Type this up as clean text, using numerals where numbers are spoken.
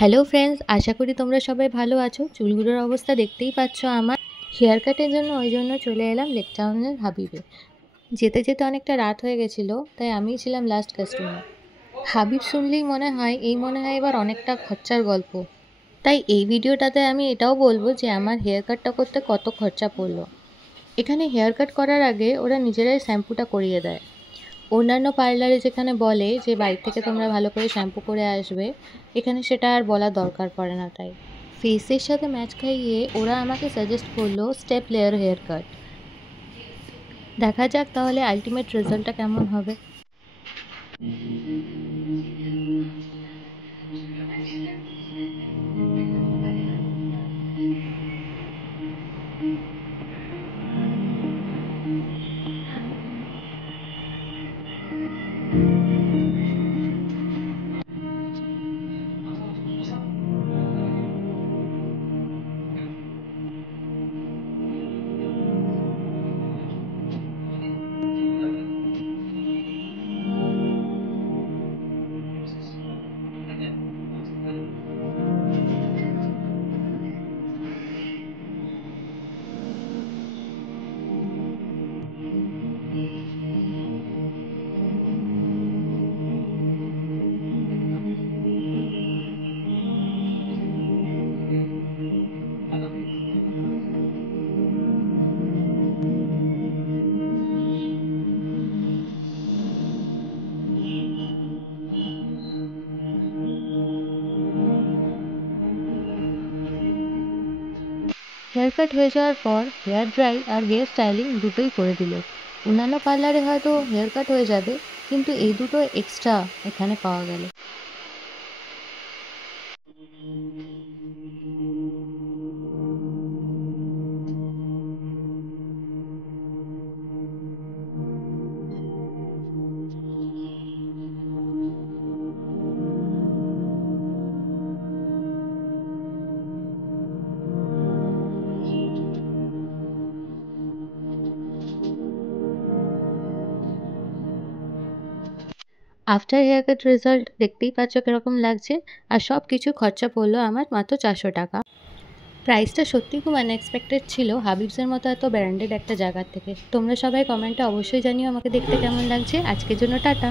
Hello friends, আশা করি তোমরা সবাই ভালো আছো। চুলগুলোর অবস্থা দেখতেই পাচ্ছ আমার। হেয়ার কাটের জন্য চলে এলাম লেক টাউনের হাবিবে। যেতে যেতে অনেকটা রাত হয়ে গেছিলো, তাই আমিই ছিলাম লাস্ট কাস্টমার। হাবিব শুনলেই মনে হয় এবার অনেকটা খরচার গল্প। তাই এই ভিডিওটাতে আমি এটাও বলবো যে আমার হেয়ার কাটটা করতে কত খরচা পড়লো। এখানে হেয়ার কাট করার আগে ওরা নিজেরাই শ্যাম্পুটা করিয়ে দেয়। অন্যান্য পার্লারে যেখানে বলে যে বাড়ি থেকে তোমরা ভালো করে শ্যাম্পু করে আসবে, এখানে সেটা আর বলার দরকার পড়ে না। তাই ফেসের সাথে ম্যাচ খাইয়ে ওরা আমাকে সাজেস্ট করলো স্টেপ লেয়ার হেয়ার কাট। দেখা যাক তাহলে আলটিমেট রেজাল্টটা কেমন হবে। হেয়ার কাট হয়ে যাওয়ার পর হেয়ার ড্রাই আর হেয়ার স্টাইলিং দুটোই করে দিল। অন্যান্য পার্লারে হয়তো হেয়ার কাট হয়ে যাবে, কিন্তু এই দুটো এক্সট্রা এখানে পাওয়া গেল। আফটার হেয়ার কাট রেজাল্ট দেখতেই পাচ্ছ কিরকম লাগছে। আর সব কিছু খরচা পড়লো আমার মাত্র 400 টাকা। প্রাইসটা সত্যি খুব আনএক্সপেক্টেড ছিল হাবিবসের মতো এত ব্র্যান্ডেড একটা জায়গার থেকে। তোমরা সবাই কমেন্টে অবশ্যই জানিও আমাকে দেখতে কেমন লাগছে। আজকের জন্য টাটা।